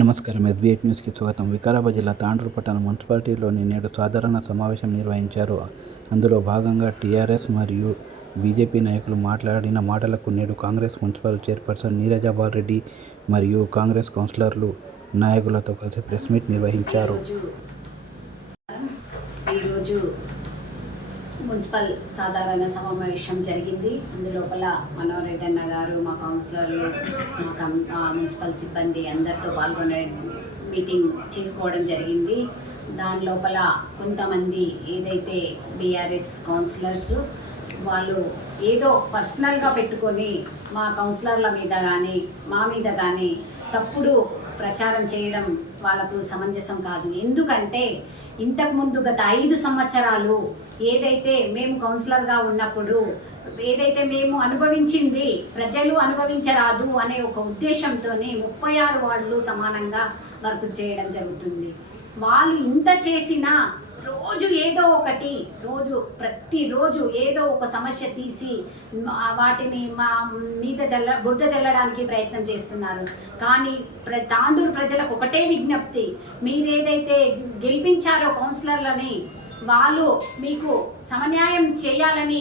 నమస్కారం. ఎస్బీఐ న్యూస్కి స్వాగతం. వికారాబాద్ జిల్లా తాండూరు పట్టణ మున్సిపాలిటీలోని నేడు సాధారణ సమావేశం నిర్వహించారు. అందులో భాగంగా టీఆర్ఎస్ మరియు బీజేపీ నాయకులు మాట్లాడిన మాటలకు నేడు కాంగ్రెస్ మున్సిపల్ చైర్పర్సన్ నీరజాబాల్ రెడ్డి మరియు కాంగ్రెస్ కౌన్సిలర్లు నాయకులతో కలిసి ప్రెస్ మీట్ నిర్వహించారు. ఈరోజు మున్సిపల్ సాధారణ సమావేశం జరిగింది. అందులోపల మనోహర్ అన్న గారు, మా కౌన్సిలర్లు, మా మున్సిపల్ సిబ్బంది అందరితో పాల్గొనే మీటింగ్ చేసుకోవడం జరిగింది. దాని లోపల కొంతమంది ఏదైతే బీఆర్ఎస్ కౌన్సిలర్స్ వాళ్ళు ఏదో పర్సనల్గా పెట్టుకొని మా కౌన్సిలర్ల మీద కానీ మా మీద కానీ తప్పుడు ప్రచారం చేయడం వాళ్ళకు సమంజసం కాదు. ఎందుకంటే ఇంతకుముందు గత 5 సంవత్సరాలు ఏదైతే మేము కౌన్సిలర్గా ఉన్నప్పుడు ఏదైతే మేము అనుభవించింది ప్రజలు అనుభవించరాదు అనే ఒక ఉద్దేశంతో 36 వార్డులు సమానంగా వర్క్ చేయడం జరుగుతుంది. వాళ్ళు ఇంత చేసినా రోజు ఏదో ఒకటి ప్రతిరోజు ఏదో ఒక సమస్య తీసి వాటిని మా మీద బురద చల్లడానికి ప్రయత్నం చేస్తున్నారు. కానీ తాండూరు ప్రజలకు ఒకటే విజ్ఞప్తి, మీరేదైతే గెలిపించారో కౌన్సిలర్లని వాళ్ళు మీకు సమన్యాయం చేయాలని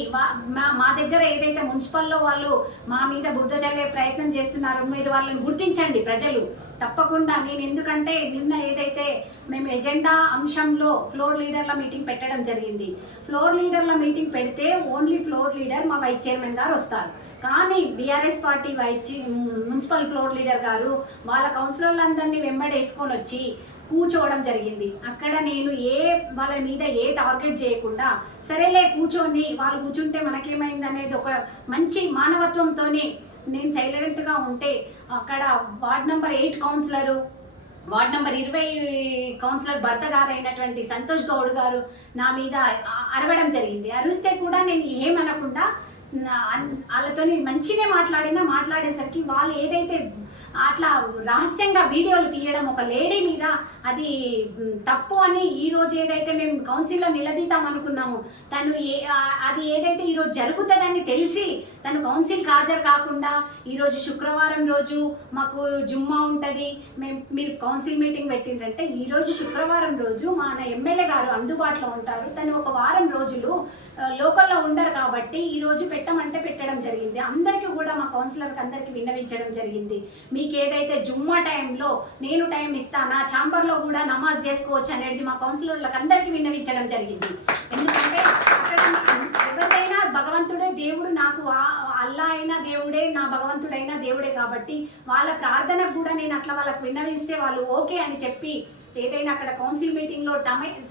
మా దగ్గర ఏదైతే మున్సిపల్లో వాళ్ళు మా మీద బురద చల్లే ప్రయత్నం చేస్తున్నారో మీరు వాళ్ళని గుర్తించండి ప్రజలు తప్పకుండా. నేను ఎందుకంటే నిన్న ఏదైతే మేము ఎజెండా అంశంలో ఫ్లోర్ లీడర్ల మీటింగ్ పెట్టడం జరిగింది. ఫ్లోర్ లీడర్ల మీటింగ్ పెడితే ఓన్లీ ఫ్లోర్ లీడర్ మా వైస్ చైర్మన్ గారు వస్తారు. కానీ BRS party municipal floor leader గారు వాళ్ళ కౌన్సిలర్లందరినీ వెంబడేసుకొని వచ్చి కూర్చోవడం జరిగింది. అక్కడ నేను వాళ్ళ మీద ఏ టార్గెట్ చేయకుండా సరేలే కూర్చొని వాళ్ళు కూర్చుంటే మనకేమైంది అనేది ఒక మంచి మానవత్వంతో నేను సైలెంట్గా ఉంటే అక్కడ ward number 8 councillor, ward number 20 councillor భర్త గారు అయినటువంటి సంతోష్ గౌడ్ గారు నా మీద అరవడం జరిగింది. అరిస్తే కూడా నేను ఏమనకుండా వాళ్ళతో మంచినే మాట్లాడేసరికి వాళ్ళు ఏదైతే అట్లా రహస్యంగా వీడియోలు తీయడం ఒక లేడీ మీద అది తప్పు అని ఈరోజు ఏదైతే మేము కౌన్సిల్లో నిలదీద్దాం అనుకున్నాము తను అది ఏదైతే ఈరోజు జరుగుతుందని తెలిసి తను కౌన్సిల్కి హాజరు కాకుండా ఈరోజు శుక్రవారం రోజు మాకు జుమ్మా ఉంటుంది, మీరు కౌన్సిల్ మీటింగ్ పెట్టిండ్రంటే ఈరోజు శుక్రవారం రోజు మన ఎమ్మెల్యే గారు అందుబాటులో ఉంటారు. తను ఒక వారం రోజులు లోకల్లో ఉండరు కాబట్టి ఈరోజు పెట్టమంటే పెట్టడం జరిగింది. అందరికీ కూడా మా కౌన్సిలర్కి అందరికీ విన్నవించడం జరిగింది. మీకు ఏదైతే జుమ్మా టైంలో నేను టైం ఇస్తాను నా ఛాంబర్లో కూడా నమాజ్ చేసుకోవచ్చు అనేది మా కౌన్సిలర్లకు అందరికీ విన్నవించడం జరిగింది. ఎందుకంటే అక్కడ ఎవరైనా భగవంతుడే దేవుడు, నాకు అల్లా అయినా దేవుడే, నా భగవంతుడైనా దేవుడే కాబట్టి వాళ్ళ ప్రార్థనకు కూడా నేను అట్లా వాళ్ళకు విన్నవిస్తే వాళ్ళు ఓకే అని చెప్పి ఏదైనా అక్కడ కౌన్సిల్ మీటింగ్లో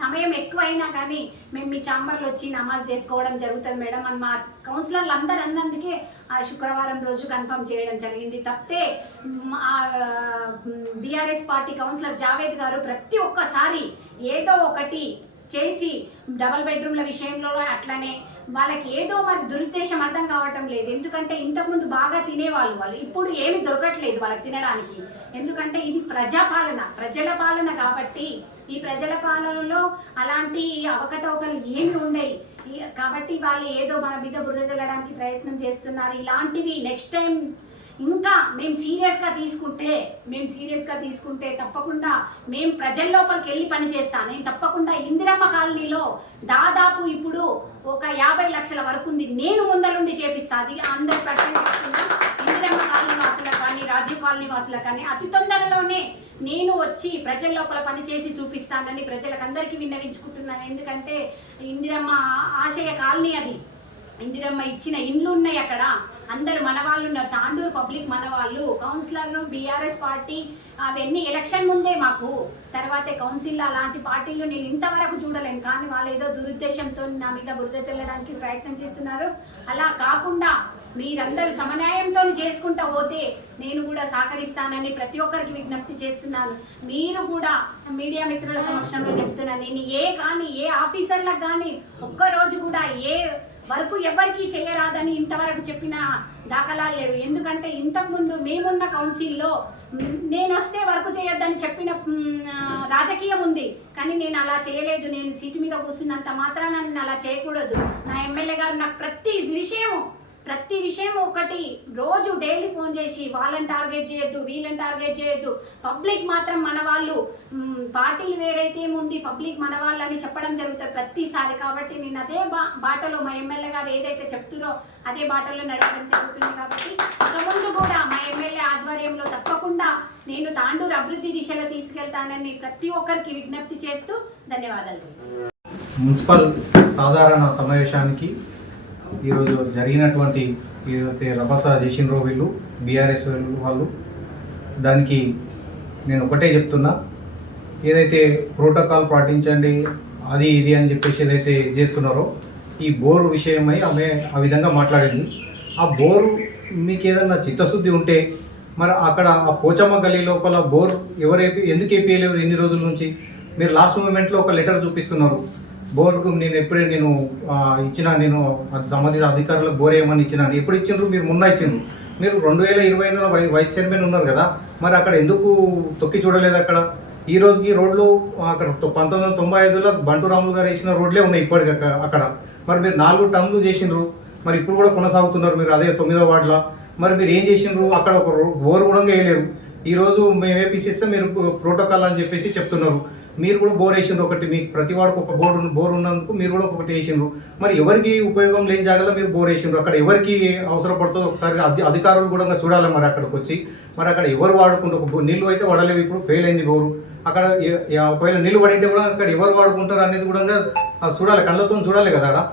సమయం ఎక్కువైనా కానీ మేము మీ ఛాంబర్లో వచ్చి నమాజ్ చేసుకోవడం జరుగుతుంది మేడం అని మా కౌన్సిలర్లు అందరూ అన్నందుకే ఆ శుక్రవారం రోజు కన్ఫర్మ్ చేయడం జరిగింది. తప్పితే బీఆర్ఎస్ పార్టీ కౌన్సిలర్ జావేద్ గారు ప్రతి ఒక్కసారి ఏదో ఒకటి చేసి డబల్ బెడ్రూమ్ల విషయంలో అట్లనే వాళ్ళకి ఏదో మరి దురుద్దేశం అర్థం కావటం లేదు. ఎందుకంటే ఇంతకుముందు బాగా తినేవాళ్ళు, వాళ్ళు ఇప్పుడు ఏమి దొరకట్లేదు వాళ్ళకి తినడానికి. ఎందుకంటే ఇది ప్రజల పాలన కాబట్టి ఈ ప్రజల పాలనలో అలాంటి అవకతవకలు ఏమి ఉండయి కాబట్టి వాళ్ళు ఏదో మన మీద బురద చల్లడానికి ప్రయత్నం చేస్తున్నారు. ఇలాంటివి నెక్స్ట్ టైం ఇంకా మేము సీరియస్గా తీసుకుంటే తప్పకుండా మేము ప్రజల లోపలికి వెళ్ళి పనిచేస్తాను. నేను తప్పకుండా ఇందిరమ్మ కాలనీలో దాదాపు ఇప్పుడు ఒక 50 లక్షల వరకు ఉంది, నేను ముందలుండి చేపిస్తాది. అందరి ఇందిరమ్మ కాలనీ వాసులకు కానీ రాజీవ్ కాలనీ వాసులకు కానీ అతి తొందరలోనే నేను వచ్చి ప్రజల లోపల పనిచేసి చూపిస్తానని ప్రజలకు అందరికీ విన్నవించుకుంటున్నాను. ఎందుకంటే ఇందిరమ్మ ఆశయ కాలనీ అది, ఇందిరమ్మ ఇచ్చిన ఇండ్లు ఉన్నాయి అక్కడ, అందరు మన వాళ్ళు ఉన్నారు, తాండూరు పబ్లిక్ మన వాళ్ళు, కౌన్సిలర్లు బీఆర్ఎస్ పార్టీ అవన్నీ ఎలక్షన్ ముందే మాకు తర్వాతే కౌన్సిల్లో అలాంటి పార్టీలు నేను ఇంతవరకు చూడలేను. కానీ వాళ్ళు ఏదో దురుద్దేశంతో నా మీద బురద చల్లడానికి ప్రయత్నం చేస్తున్నారు. అలా కాకుండా మీరందరూ సమన్యాయంతో చేసుకుంటూ పోతే నేను కూడా సహకరిస్తానని ప్రతి ఒక్కరికి విజ్ఞప్తి చేస్తున్నాను. మీరు కూడా మీడియా మిత్రుల సమక్షంలో చెప్తున్నాను, నేను ఏ ఆఫీసర్లకు కానీ ఒక్కరోజు కూడా ఏ వరకు ఎవరికి చేయరాదని ఇంతవరకు చెప్పిన దాఖలాలు లేవు. ఎందుకంటే ఇంతకుముందు మేమున్న కౌన్సిల్లో నేను వస్తే వర్క్ చేయొద్దని చెప్పిన రాజకీయం ఉంది, కానీ నేను అలా చేయలేదు. నేను సీటు మీద కూర్చున్నంత మాత్రాన నేను అలా చేయకూడదు. నా ఎమ్మెల్యే గారు నాకు ప్రతి విషయము ప్రతి విషయం ఒకటి రోజు డైలీ ఫోన్ చేసి వాళ్ళని టార్గెట్ చేయొద్దు, వీళ్ళని టార్గెట్ చేయొద్దు, పబ్లిక్ మాత్రం మన వాళ్ళు, పార్టీలు వేరైతే ఏముంది, పబ్లిక్ మన వాళ్ళు అని చెప్పడం జరుగుతుంది ప్రతిసారి. కాబట్టి నేను అదే బాటలో మా ఎమ్మెల్యే గారు ఏదైతే చెప్తున్నారో అదే బాటలో నడవడం జరుగుతుంది. కాబట్టి ఇక ముందు కూడా మా ఎమ్మెల్యే ఆధ్వర్యంలో తప్పకుండా నేను తాండూరు అభివృద్ధి దిశలో తీసుకెళ్తానని ప్రతి ఒక్కరికి విజ్ఞప్తి చేస్తూ ధన్యవాదాలు. మున్సిపల్ సాధారణ సమావేశానికి ఈరోజు జరిగినటువంటి ఏదైతే రభస చేసినరో వీళ్ళు బీఆర్ఎస్ వాళ్ళు, దానికి నేను ఒకటే చెప్తున్నా, ఏదైతే ప్రోటోకాల్ పాటించండి అది ఇది అని చెప్పేసి ఏదైతే చేస్తున్నారో ఈ బోరు విషయమై ఆమె ఆ విధంగా మాట్లాడింది. ఆ బోరు మీకు ఏదన్నా చిత్తశుద్ధి ఉంటే మరి అక్కడ ఆ పోచమ్మ గల్లీ లోపల బోర్ ఎందుకు వేపియలేరు ఇన్ని రోజుల నుంచి? మీరు లాస్ట్ మూమెంట్లో ఒక లెటర్ చూపిస్తున్నారు. బోర్కు నేను నేను సంబంధిత అధికారులకు బోర్ వేయమని ఇచ్చినాను. ఎప్పుడు ఇచ్చిండ్రు? మీరు మొన్న ఇచ్చిండ్రు. మీరు 2020లో వైస్ చైర్మన్ ఉన్నారు కదా, మరి అక్కడ ఎందుకు తొక్కి చూడలేదు? అక్కడ ఈ రోజుకి రోడ్లు అక్కడ 1995లో బంటురాములు గారు వేసిన రోడ్లే ఉన్నాయి ఇప్పటికి అక్కడ. మరి మీరు 4 టర్మ్లు చేసిండ్రు, మరి ఇప్పుడు కూడా కొనసాగుతున్నారు మీరు అదే 9వ వార్డులో. మరి మీరు ఏం చేసిండ్రు? అక్కడ ఒక బోర్ కూడా వేయలేరు. ఈరోజు మేము ఏపీసీస్తే మీరు ప్రోటోకాల్ అని చెప్పేసి చెప్తున్నారు. మీరు కూడా బోర్ వేసిండ్రు ఒకటి, మీకు ప్రతి వాడికి ఒక బోర్ ఉన్నందుకు మీరు కూడా ఒకటి వేసిండ్రు. మరి ఎవరికి ఉపయోగం లేని జాగాలో మీరు బోర్ వేసిండ్రు. అక్కడ ఎవరికి అవసరపడుతుందో ఒకసారి అధికారులు కూడా చూడాలి. మరి అక్కడికి వచ్చి మరి అక్కడ ఎవరు వాడుకుంటారు? నీళ్ళు అయితే వడలేవు, ఇప్పుడు ఫెయిల్ అయింది బోరు. అక్కడ ఒకవేళ నీళ్ళు పడింటే కూడా అక్కడ ఎవరు వాడుకుంటారు అనేది కూడా చూడాలి, కళ్ళతో చూడాలి కదా. అక్కడ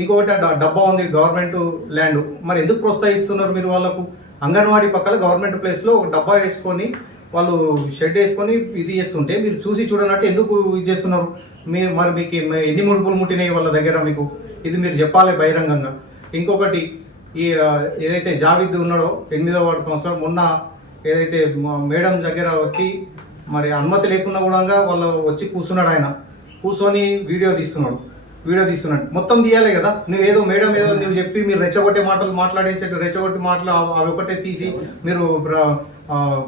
ఇంకొకటి డబ్బా ఉంది గవర్నమెంట్ ల్యాండ్, మరి ఎందుకు ప్రోత్సహిస్తున్నారు మీరు వాళ్ళకు? అంగన్వాడీ పక్కన గవర్నమెంట్ ప్లేస్లో ఒక డబ్బా వేసుకొని వాళ్ళు షెడ్ వేసుకొని ఇది చేస్తుంటే మీరు చూసి చూడనట్టు ఎందుకు ఇది చేస్తున్నారు? మరి మీకు ఎన్ని ముడుపులు ముట్టినాయి వాళ్ళ దగ్గర మీకు? ఇది మీరు చెప్పాలి బహిరంగంగా. ఇంకొకటి ఈ ఏదైతే జావిద్ ఉన్నాడో 8వ వార్డు కౌన్సిలర్, మొన్న ఏదైతే మేడం దగ్గర వచ్చి మరి అనుమతి లేకుండా కూడా వాళ్ళు వచ్చి కూర్చున్నాడు. ఆయన కూర్చొని వీడియో తీస్తున్నాడు. మొత్తం తీయాలి కదా. నువ్వేదో మేడం ఏదో నువ్వు చెప్పి మీరు రెచ్చగొట్టే మాటలు అవి ఒకటే తీసి మీరు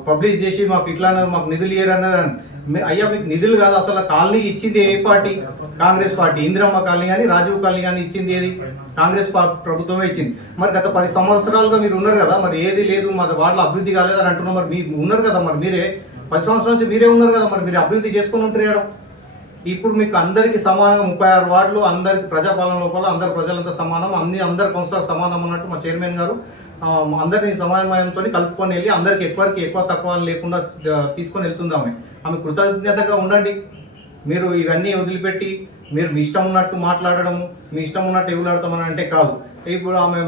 పబ్లిష్ చేసి మాకు ఇట్లా మాకు నిధులు ఇయ్యరు అన్నారు. అయ్యా మీకు నిధులు కాదు, అసలు కాలనీ ఇచ్చింది ఏ party? Congress party. Indiramma colony కానీ రాజీవ్ కాలనీ కానీ ఇచ్చింది ఏది? కాంగ్రెస్ ప్రభుత్వమే ఇచ్చింది. మరి గత 10 సంవత్సరాలుగా మీరు ఉన్నారు కదా, మరి ఏది లేదు మరి వాళ్ళ అభివృద్ధి కాలేదని అంటున్నాం. మరి మీరు ఉన్నారు కదా, మరి మీరే 10 సంవత్సరాల నుంచి మీరే ఉన్నారు కదా, మరి మీరు అభివృద్ధి చేసుకుని ఉంటారు. ఇప్పుడు మీకు అందరికీ సమానంగా 36 వార్డులు, అందరికి ప్రజాపాలన లోపల అందరు ప్రజలంతా సమానం, అందరు కౌన్సిలర్ సమానం అన్నట్టు మా చైర్మన్ గారు అందరినీ సమన్వయంతో కలుపుకొని వెళ్ళి అందరికి ఎక్కువ తక్కువ లేకుండా తీసుకొని వెళ్తుంది ఆమె కృతజ్ఞతగా ఉండండి. మీరు ఇవన్నీ వదిలిపెట్టి మీరు మీ ఇష్టం ఉన్నట్టు మాట్లాడడము, మీ ఇష్టం ఉన్నట్టు ఎగులాడతామని అంటే కాదు. ఇప్పుడు ఆమె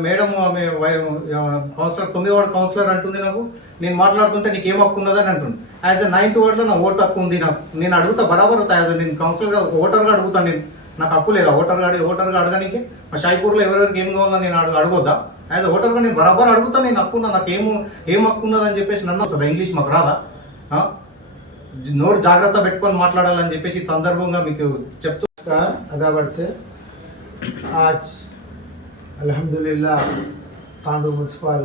కౌన్సిలర్ 9వ వార్డు కౌన్సిలర్ అంటుంది, నాకు నేను మాట్లాడుతుంటే నీకు ఏం హక్కు ఉన్నదని అంటుంది. యాజ్ ఎ 9th వార్డులో నా ఓటు హక్కు ఉంది. నేను అడుగుతా బరాబర్ నేను కౌన్సిలర్గా ఓటర్గా అడుగుతాను. నాకు హక్కు లేదా ఓటర్గా అడగడానికి? మా షాయిపూర్లో ఎవరెవరికి ఏం కావాలని నేను అడగొద్దా? యాజ్ ఓటర్గా నేను బరాబర్ అడుగుతాను. నేను హక్కు నాకు ఏం హక్కు ఉన్నదని చెప్పేసి నన్ను వస్తుంది. ఇంగ్లీష్ మాకు రాదా? నోరు జాగ్రత్త పెట్టుకొని మాట్లాడాలని చెప్పేసి సందర్భంగా మీకు చెప్తూ अदावट से आज अल्हम्दुलिल्लाह तांडूर म्यूनसिपल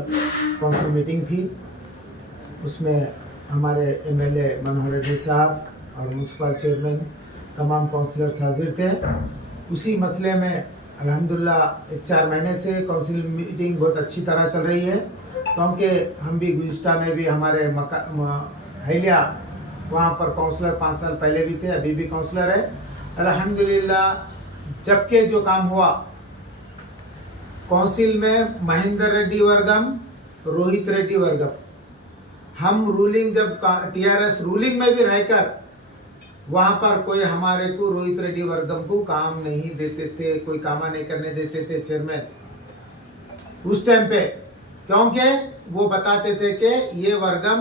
काउंसिल मीटिंग थी। उसमें हमारे एमएलए मनोहर रेड्डी साहब और म्यूनसिपल चेयरमैन तमाम काउंसिलर्स हाजिर थे। उसी मसले में अल्हम्दुलिल्लाह 4 महीने से काउंसिल मीटिंग बहुत अच्छी तरह चल रही है, क्योंकि हम भी गुज़िश्ता में भी हमारे हलिया वहाँ पर काउंसलर 5 साल पहले भी थे, अभी भी काउंसलर है। अल्हम्दुलिल्लाह जबकि जो काम हुआ काउंसिल में महेंद्र रेड्डी वर्गम, रोहित रेड्डी वर्गम, हम रूलिंग जब टीआरएस रूलिंग में भी रहकर वहाँ पर कोई हमारे को रोहित रेड्डी वर्गम को काम नहीं देते थे, कोई काम नहीं करने देते थे चेयरमैन उस टाइम पे, क्योंकि वो बताते थे कि ये वर्गम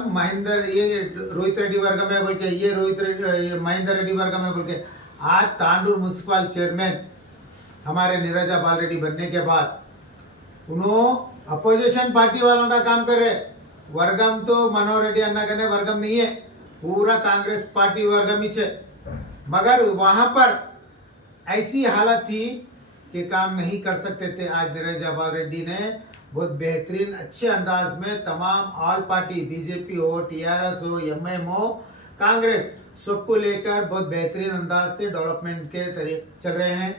ये रोहित रेड्डी वर्गम है बोल के, ये महेंद्र रेड्डी वर्गम है बोल के। आज तांडूर म्यूनसिपल चेयरमैन हमारे नीरजा बाल रेड्डी बनने के बाद उन्होंने अपोजिशन पार्टी वालों का काम कर रहे। वर्गम तो मनोहर रेड्डी अन्ना करने वर्गम नहीं है, पूरा कांग्रेस पार्टी वर्गम ही है। मगर वहाँ पर ऐसी हालत थी कि काम नहीं कर सकते थे। आज नीरजा बाल रेड्डी ने बहुत बेहतरीन अच्छे अंदाज में तमाम ऑल पार्टी बीजेपी हो, टीआरएस हो, एमएम हो, कांग्रेस सबको लेकर बहुत बेहतरीन अंदाज से डेवलपमेंट के तरीके चल रहे हैं।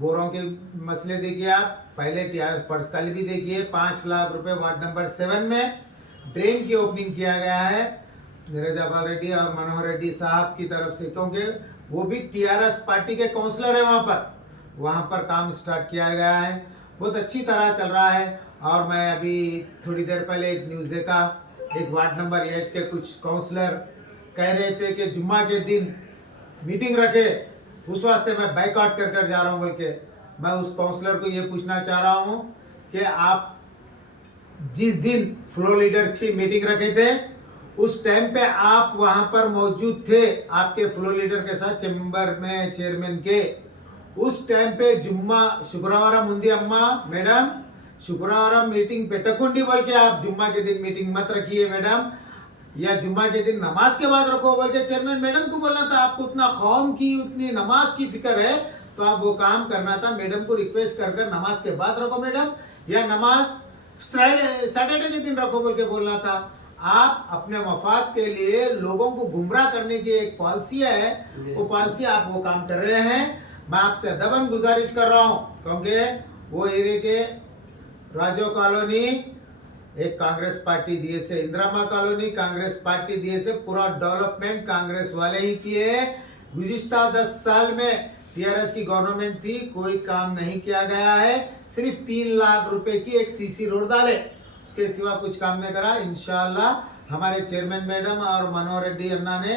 बोरों के मसले देखिए आप, पहले टीआरएस पर्स कल भी देखिए 5 लाख रुपए वार्ड नंबर 7 में ड्रेन की ओपनिंग किया गया है नीरजापाल रेड्डी और मनोहर रेड्डी साहब की तरफ से, क्योंकि वो भी टीआरएस पार्टी के काउंसलर है वहाँ पर काम स्टार्ट किया गया है, बहुत अच्छी तरह चल रहा है। और मैं अभी थोड़ी देर पहले एक न्यूज़ देखा, एक वार्ड नंबर 8 के कुछ काउंसलर कह रहे थे कि जुम्मा के दिन मीटिंग रखे, उस वास्ते मैं बाइकआउट कर जा रहा हूँ बोल के। मैं उस काउंसलर को ये पूछना चाह रहा हूँ कि आप जिस दिन फ्लो लीडर की मीटिंग रखे थे उस टाइम पे आप वहाँ पर मौजूद थे आपके फ्लो लीडर के साथ चैम्बर में चेयरमैन के। उस टाइम पे जुम्मा शुक्रवारम उंदी अम्मा मैडम, शुक्रवारम मीटिंग पेटकुंडी बोल के आप जुम्मा के दिन मीटिंग मत रखिए मैडम, या जुम्मा के दिन नमाज के बाद रखो बोल के चेयरमैन मैडम को बोलना था। आपको उतना कौम की उतनी नमाज की फिक्र है तो आप वो काम करना था, मैडम को रिक्वेस्ट कर नमाज के बाद रखो मैडम, या नमाज सैटरडे के दिन रखो बोल के बोलना था। आप अपने मफाद के लिए लोगों को गुमराह करने की एक पॉलिसी है, वो पॉलिसी आप वो काम कर रहे हैं। मैं आपसे दबन गुजारिश कर रहा हूँ, क्योंकि वो एरिया के राजो कॉलोनी एक कांग्रेस पार्टी दिए से, इंदिरामा कॉलोनी कांग्रेस पार्टी दिए से, पूरा डेवलपमेंट कांग्रेस वाले ही किए। गुज़िश्ता 10 साल में टीआरएस की गवर्नमेंट थी, कोई काम नहीं किया गया है, सिर्फ 3 लाख रुपए की एक सीसी रोड डाले, उसके सिवा कुछ काम नहीं करा। इंशाल्लाह हमारे चेयरमैन मैडम और मनोहर रेड्डी अन्ना ने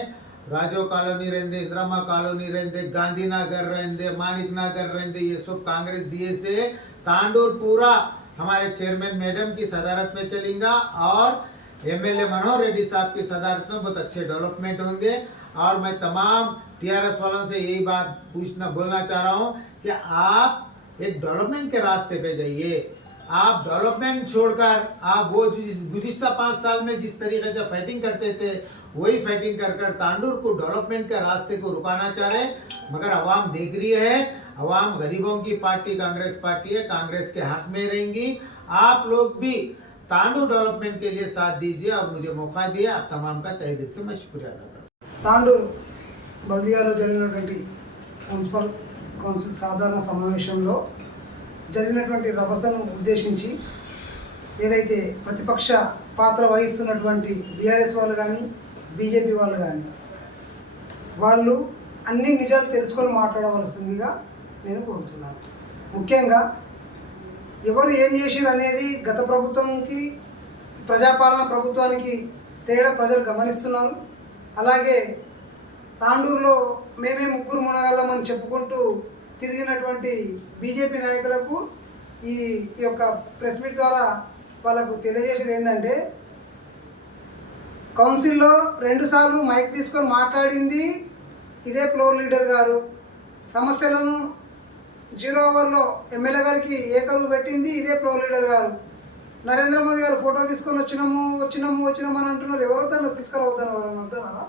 राजो कॉलोनी रहते, इंदिरामा कॉलोनी रहते, गांधीनगर रहते, मानिक नगर रहते, ये सब कांग्रेस दिए से तांडूर पूरा हमारे चेयरमैन मैडम की सदारत में चलेगा और एमएलए मनोहर रेड्डी साहब की सदारत में बहुत अच्छे डेवलपमेंट होंगे। और मैं तमाम टीआरएस वालों से यही बात बोलना चाह रहा हूँ कि आप एक डेवलपमेंट के रास्ते पे जाइए। आप डेवलपमेंट छोड़कर आप वो गुज़िश्ता 5 साल में जिस तरीके से फाइटिंग करते थे वही फाइटिंग कर तांडूर को डेवलपमेंट के रास्ते को रुकाना चाह रहे, मगर अवाम देख रही है, अवाम गरीबों की पार्टी कांग्रेस पार्टी है, कांग्रेस के हक में रहेंगी। आप लोग भी तांडूर डेवलपमेंट के लिए साथ दीजिए और मुझे मौका दिए, आप तमाम का तहे दिल से मैं शुक्रिया अदा करता हूँ। తాండూరు బల్దియాలో జరిగినటువంటి మున్సిపల్ కౌన్సిల్ సాధారణ సమావేశంలో జరిగినటువంటి రభసను ఉద్దేశించి ఏదైతే ప్రతిపక్ష పాత్ర వహిస్తున్నటువంటి బీఆర్ఎస్ వాళ్ళు కానీ బీజేపీ వాళ్ళు కానీ వాళ్ళు అన్ని నిజాలు తెలుసుకొని మాట్లాడవలసిందిగా నేను కోరుతున్నాను. ముఖ్యంగా ఎవరు ఏం చేసిరు అనేది గత ప్రభుత్వంకి ప్రజాపాలన ప్రభుత్వానికి తేడా ప్రజలు గమనిస్తున్నారు. అలాగే తాండూరులో మేమే ముగ్గురు మునగాళ్ళమని చెప్పుకుంటూ తిరిగినటువంటి బీజేపీ నాయకులకు ఈ యొక్క ప్రెస్ మీట్ ద్వారా వాళ్ళకు తెలియజేసేది ఏంటంటే, కౌన్సిల్లో 2 సార్లు మైక్ తీసుకొని మాట్లాడింది ఇదే ఫ్లోర్ లీడర్ గారు, సమస్యలను 0 అవర్లో ఎమ్మెల్యే గారికి ఏకరువు పెట్టింది ఇదే ఫ్లోర్ లీడర్ గారు. నరేంద్ర మోదీ గారు ఫోటో తీసుకొని వచ్చినాము అని అంటున్నారు. ఎవరో దాన్ని తీసుకురావద్దని ఎవరైనా వద్దన్నారా?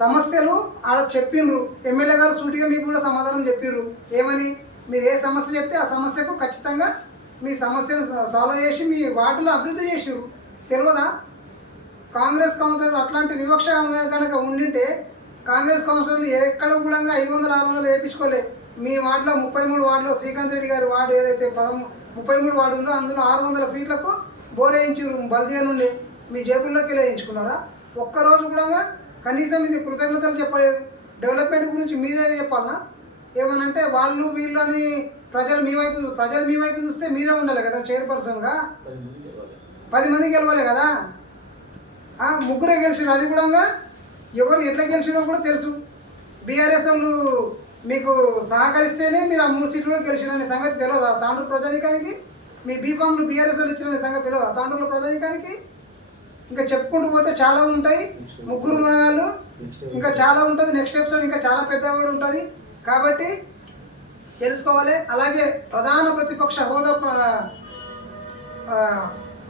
సమస్యలు ఆడ చెప్పిండ్రు, ఎమ్మెల్యే గారు సూటిగా మీకు కూడా సమాధానం చెప్పిర్రు. ఏమని? మీరు ఏ సమస్య చెప్తే ఆ సమస్యకు ఖచ్చితంగా మీ సమస్యను సాల్వ్ చేసి మీ వార్డులో అభివృద్ధి చేసిర్రు. తెలియదా? కాంగ్రెస్ కౌన్సిలర్ అట్లాంటి వివక్ష కనుక ఉండింటే కాంగ్రెస్ కౌన్సిలర్లు ఎక్కడ కూడా 500-600 వేయించుకోలే. మీ వార్డులో 33 వార్డులో శ్రీకాంత్ రెడ్డి గారి వార్డు ఏదైతే 33 వార్డు ఉందో అందులో 600 ఫీట్లకు బోర్ వేయించారు బల్దియా నుండి. మీ జేబుల్లోకి వేయించుకున్నారా? ఒక్కరోజు కూడా కనీసం ఇది కృతజ్ఞతలు చెప్పలేదు. డెవలప్మెంట్ గురించి మీరే చెప్పాలనా? ఏమనంటే వాళ్ళు వీళ్ళని ప్రజలు మీ వైపు చూస్తే మీరే ఉండాలి కదా చైర్పర్సన్గా. 10 మంది గెలవాలి కదా, ముగ్గురే గెలిచినారు. అది కూడా ఎవరు ఎట్లా గెలిచినారో కూడా తెలుసు. బీఆర్ఎస్ వాళ్ళు మీకు సహకరిస్తేనే మీరు ఆ 3 సీట్లు గెలిచిననే సంగతి తెలియదా తాండూరు ప్రజానికానికి? మీ బీఫామ్లు బీఆర్ఎస్ వాళ్ళు ఇచ్చిన సంగతి తెలియదా తాండూరులో ప్రజానికానికి? ఇంకా చెప్పుకుంటూ పోతే చాలా ఉంటాయి, ముగ్గురు మనగాళ్ళు ఇంకా చాలా ఉంటుంది. నెక్స్ట్ ఎపిసోడ్ ఇంకా చాలా పెద్దగా కూడా ఉంటుంది కాబట్టి తెలుసుకోవాలి. అలాగే ప్రధాన ప్రతిపక్ష హోదా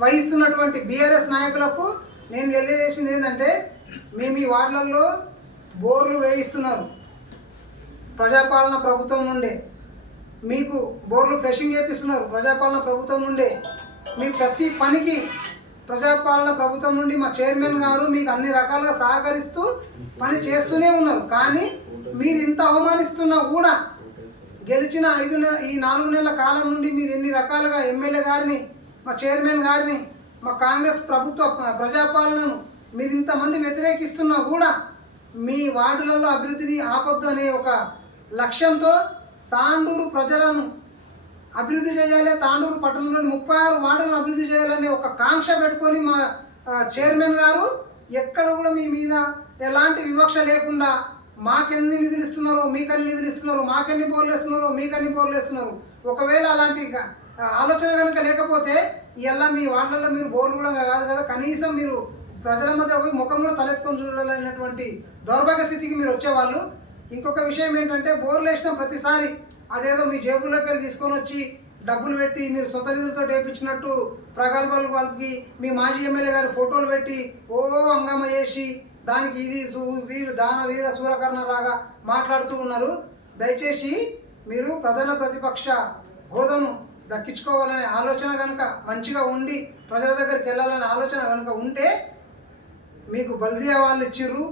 వహిస్తున్నటువంటి బీఆర్ఎస్ నాయకులకు నేను తెలియజేసింది ఏంటంటే, మేము ఈ వార్డులలో బోర్లు వేయిస్తున్నారు ప్రజాపాలన ప్రభుత్వం నుండే, మీకు బోర్లు ఫ్లషింగ్ చేపిస్తున్నారు ప్రజాపాలన ప్రభుత్వం నుండే, మీ ప్రతి పనికి ప్రజాపాలన ప్రభుత్వం నుండి మా చైర్మన్ గారు మీకు అన్ని రకాలుగా సహకరిస్తూ పని చేస్తూనే ఉన్నారు. కానీ మీరు ఇంత అవమానిస్తున్నా కూడా గెలిచిన ఈ 4 నెలల కాలం నుండి మీరు ఎన్ని రకాలుగా ఎమ్మెల్యే గారిని, మా చైర్మన్ గారిని, మా కాంగ్రెస్ ప్రభుత్వ ప్రజాపాలనను మీరు ఇంతమంది వ్యతిరేకిస్తున్నా కూడా మీ వార్డులలో అభివృద్ధిని ఆపొద్దు అనే ఒక లక్ష్యంతో తాండూరు ప్రజలను అభివృద్ధి చేయాలి, తాండూరు పట్టణంలోని 36 వార్డులను అభివృద్ధి చేయాలనే ఒక కాంక్ష పెట్టుకొని మా చైర్మన్ గారు ఎక్కడ కూడా మీ మీద ఎలాంటి వివక్ష లేకుండా మాకెన్ని నిధులు ఇస్తున్నారో మీకన్ని నిధులు ఇస్తున్నారు, మాకెన్ని బోర్లు వేస్తున్నారో మీకన్ని బోర్లు వేస్తున్నారు. ఒకవేళ అలాంటి ఆలోచన కనుక లేకపోతే ఇలా మీ వార్డులలో మీరు బోర్లు కూడా కాదు కదా, కనీసం మీరు ప్రజల మధ్య పోయి ముఖం కూడా తలెత్తుకొని చూడాలనేటువంటి దౌర్భాగ్య స్థితికి మీరు వచ్చేవాళ్ళు. ఇంకొక విషయం ఏంటంటే బోర్లు వేసిన ప్రతిసారి అదేదో మీ జేబుల్లోకి వెళ్ళి తీసుకొని వచ్చి డబ్బులు పెట్టి మీరు సొంత నిధులతో వేయించినట్టు ప్రగల్భాలు వాళ్ళకి మీ మాజీ ఎమ్మెల్యే గారి ఫోటోలు పెట్టి ఓ హంగామా చేసి దానికి ఇది దాన వీర సూరకర్ణ రాగా మాట్లాడుతూ ఉన్నారు. దయచేసి మీరు ప్రధాన ప్రతిపక్ష హోదాను దక్కించుకోవాలనే ఆలోచన కనుక మంచిగా ఉండి ప్రజల దగ్గరికి వెళ్ళాలనే ఆలోచన కనుక ఉంటే మీకు బల్దియా వాళ్ళు ఇచ్చిర్రు,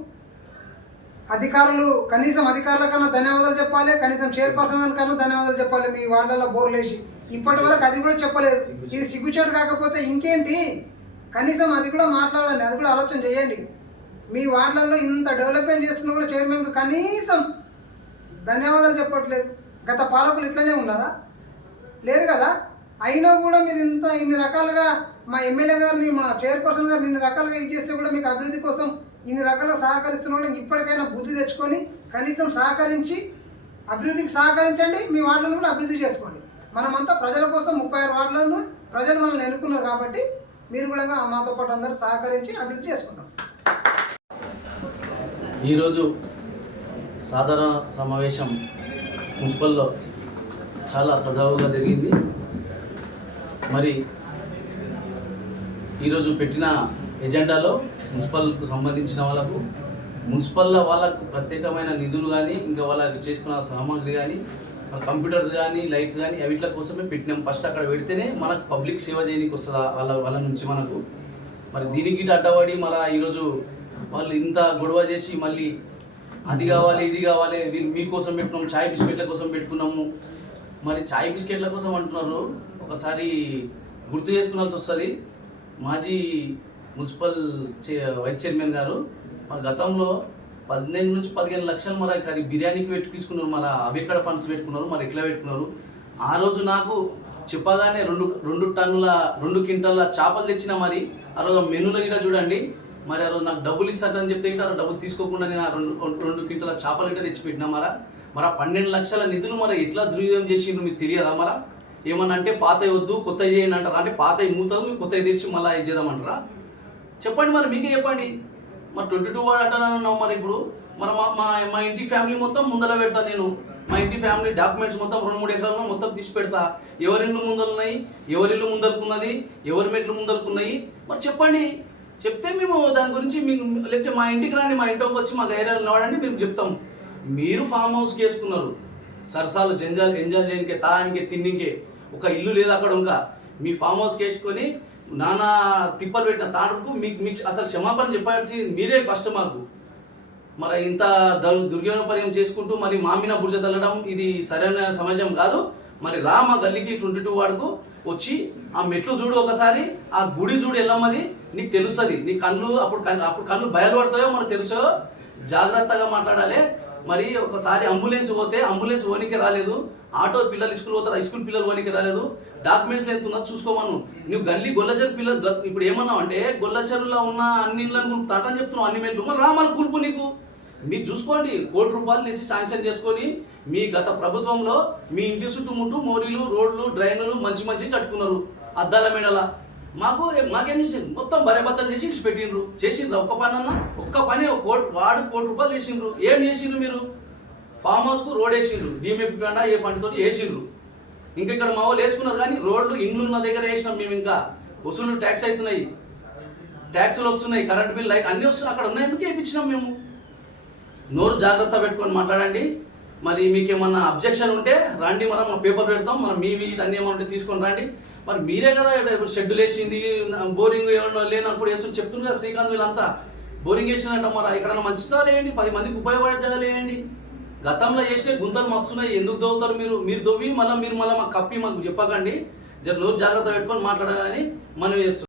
అధికారులు కనీసం అధికారుల కన్నా ధన్యవాదాలు చెప్పాలి, కనీసం చైర్పర్సన్ కన్నా ధన్యవాదాలు చెప్పాలి. మీ వాళ్ళలో బోర్లు వేసి ఇప్పటి వరకు అది కూడా చెప్పలేదు. ఇది సిగ్గుచేటు కాకపోతే ఇంకేంటి, కనీసం అది కూడా మాట్లాడండి, అది కూడా ఆలోచన చేయండి. మీ వార్డులలో ఇంత డెవలప్మెంట్ చేస్తున్నా కూడా చైర్మన్కు కనీసం ధన్యవాదాలు చెప్పట్లేదు. గత పాలకులు ఇట్లనే ఉన్నారా? లేరు కదా. అయినా కూడా మీరు ఇన్ని రకాలుగా మా ఎమ్మెల్యే గారిని, మా చైర్పర్సన్ గారిని ఇన్ని రకాలుగా ఇది చేస్తే కూడా మీకు అభివృద్ధి కోసం ఇన్ని రకాలుగా సహకరిస్తున్నా కూడా ఇప్పటికైనా బుద్ధి తెచ్చుకొని కనీసం సహకరించి అభివృద్ధికి సహకరించండి, మీ వార్డులను కూడా అభివృద్ధి చేసుకోండి. మనమంతా ప్రజల కోసం 36 వార్డులను ప్రజలు మనల్ని ఎన్నుకున్నారు కాబట్టి మీరు కూడా మాతో పాటు అందరూ సహకరించి అభివృద్ధి చేసుకుంటాం. ఈరోజు సాధారణ సమావేశం మున్సిపల్లో చాలా సజావుగా జరిగింది. మరి ఈరోజు పెట్టిన ఎజెండాలో మున్సిపల్కు సంబంధించిన వాళ్ళకు ప్రత్యేకమైన నిధులు కానీ ఇంకా వాళ్ళకి చేసుకున్న సామాగ్రి కానీ కంప్యూటర్స్ కానీ లైట్స్ కానీ వీటి కోసమే పెట్టినాం. ఫస్ట్ అక్కడ పెడితేనే మనకు పబ్లిక్ సేవ చేయడానికి వస్తుంది వాళ్ళ నుంచి మనకు. మరి దీనికి అడ్డపడి మన ఈరోజు వాళ్ళు ఇంత గొడవ చేసి మళ్ళీ అది కావాలి ఇది కావాలి మీకోసం పెట్టినాము, చాయ్ బిస్కెట్ల కోసం పెట్టుకున్నాము. మరి చాయ్ బిస్కెట్ల కోసం అంటున్నారు, ఒకసారి గుర్తు చేసుకునాల్సి వస్తుంది. మాజీ మున్సిపల్ వైస్ చైర్మన్ గారు మరి గతంలో 18 నుంచి 15 లక్షలు మరి బిర్యానీకి పెట్టుకున్నారు, మరి అవి ఎక్కడ ఫండ్స్ పెట్టుకున్నారు, మరి ఎట్లా పెట్టుకున్నారు. ఆ రోజు నాకు చెప్పగానే 2 టన్నుల 2 క్వింటాల చేపలు తెచ్చిన. మరి ఆ రోజు మెనూలో గిట్ట చూడండి, మరి ఆ రోజు నాకు డబ్బులు ఇస్తారని చెప్తే గిట్ట డబ్బులు తీసుకోకుండా నేను 2 క్వింటాల చేపలు గిట్ట తెచ్చిపెట్టినా. మరి 12 లక్షల నిధులు మరి ఎట్లా దుర్వినియోగం చేసిండ్రు మీకు తెలియదా? మరి ఏమన్నా అంటే పాత వద్దు కొత్త చేయండి అంటారా? అంటే పాత మూతలు మీకు కొత్త తెరిచి మళ్ళీ ఇది చేద్దామంటారా? చెప్పండి, మరి మీకే చెప్పండి. మరి 22 వార్డు అంటానన్నావు. మరి ఇప్పుడు మరి మా ఇంటి ఫ్యామిలీ మొత్తం ముందర పెడతా నేను. మా ఇంటి ఫ్యామిలీ డాక్యుమెంట్స్ మొత్తం 2-3 ఎకరాలను మొత్తం తీసి పెడతా. ఎవరిల్లు ముందలున్నాయి, ఎవరిల్లు ముందలుకున్నది, ఎవరి మెట్లు ముందలుకున్నాయి, మరి చెప్పండి. చెప్తే మేము దాని గురించి లేకపోతే మా ఇంటికి రండి, మా ఇంటికి వచ్చి మా గైరాలు నడవండి, మేము చెప్తాం. మీరు ఫామ్ హౌస్కి వేసుకున్నారు, సరసాలు ఎంజాయ్ చేయనికే, తాగానికే, తిన్నికే, ఒక ఇల్లు లేదు అక్కడ. ఇంకా మీ ఫామ్ హౌస్కి వేసుకొని నానా తిప్పలు పెట్టిన తాడుకు మీకు అసలు క్షమాపణ చెప్పాల్సి మీరే ఫస్ట్ మాకు. మరి ఇంత దుర్వినియోగపర్యం చేసుకుంటూ మరి మామిన బుర్జ తల్లడం ఇది సరైన సమాజం కాదు. మరి రా మా గల్లీకి 22 వార్డుకు వచ్చి ఆ మెట్లు చూడు, ఒకసారి ఆ గుడి చూడు ఎల్లమ్మది, నీకు తెలుస్తుంది. నీ కళ్ళు అప్పుడు కళ్ళు బయలుపడతాయో మనకు తెలుసో. జాగ్రత్తగా మాట్లాడాలి. మరి ఒకసారి అంబులెన్స్ పోతే అంబులెన్స్ ఓనికి రాలేదు, ఆటో పిల్లలు స్కూల్ పోతారు, స్కూల్ పిల్లలు ఓనికి రాలేదు, డాక్యుమెంట్స్ ఎంత ఉన్నది చూసుకోమను. నువ్వు గల్లీ గొల్లచెరు పిల్లలు ఇప్పుడు ఏమన్నావు అంటే గొల్లచెరులో ఉన్న అన్ని ఇళ్ళని కూలుపుతా అని చెప్తున్నావు, అన్ని మెట్లు. మరి రామాలు కూల్పు నీకు మీరు చూసుకోండి. ₹1 కోటి నుంచి శాంక్షన్ చేసుకొని మీ గత ప్రభుత్వంలో మీ ఇంటి చుట్టుముట్టు మోరీలు, రోడ్లు, డ్రైన్లు మంచి కట్టుకున్నారు అద్దాల మేడల. మాకేం చేసిండ్రు? మొత్తం బరేబద్దలు చేసి పెట్టిండ్రు. చేసిండ్రు ఒక్క పని అన్నా? ఒక్క పని ₹1 కోటి చేసిండ్రు. ఏం చేసిండ్రు మీరు? ఫామ్ హౌస్కు రోడ్ వేసిండ్రు, DMF ఫండ్ ఏ ఫండ్ తోటి వేసిండ్రు. ఇంకా ఇక్కడ మా వాళ్ళు వేసుకున్నారు, కానీ రోడ్లు ఇండ్లు ఉన్న దగ్గర వేసినాం మేము. ఇంకా వసూలు ట్యాక్స్ అవుతున్నాయి, ట్యాక్సులు వస్తున్నాయి, కరెంట్ బిల్, లైట్ అన్నీ వస్తున్నాయి. అక్కడ ఉన్నాయి, ఎందుకు వేయించినాం మేము. నోరు జాగ్రత్త పెట్టుకొని మాట్లాడండి. మరి మీకేమన్నా అబ్జెక్షన్ ఉంటే రండి, మనం మా పేపర్ పెడతాం. మనం మీ వీటన్నీ ఏమంటే తీసుకొని రండి. మరి మీరే కదా షెడ్యూల్ వేసింది, బోరింగ్ ఏమన్నా లేనప్పుడు వేస్తుంది చెప్తున్నారు కదా శ్రీకాంత్. వీళ్ళంతా బోరింగ్ వేసిందంట. మరి ఎక్కడన్నా మంచి జాగాలు వేయండి, 10 మందికి ఉపయోగపడే జాగాలు వేయండి. గతంలో చేసే గుంతలు మస్తున్నాయి, ఎందుకు దవ్వుతారు మీరు దొవ్వి మళ్ళీ మాకు కప్పి మాకు చెప్పకండి. జర నోరు జాగ్రత్త పెట్టుకొని మాట్లాడాలని మనం చేస్తున్నాం.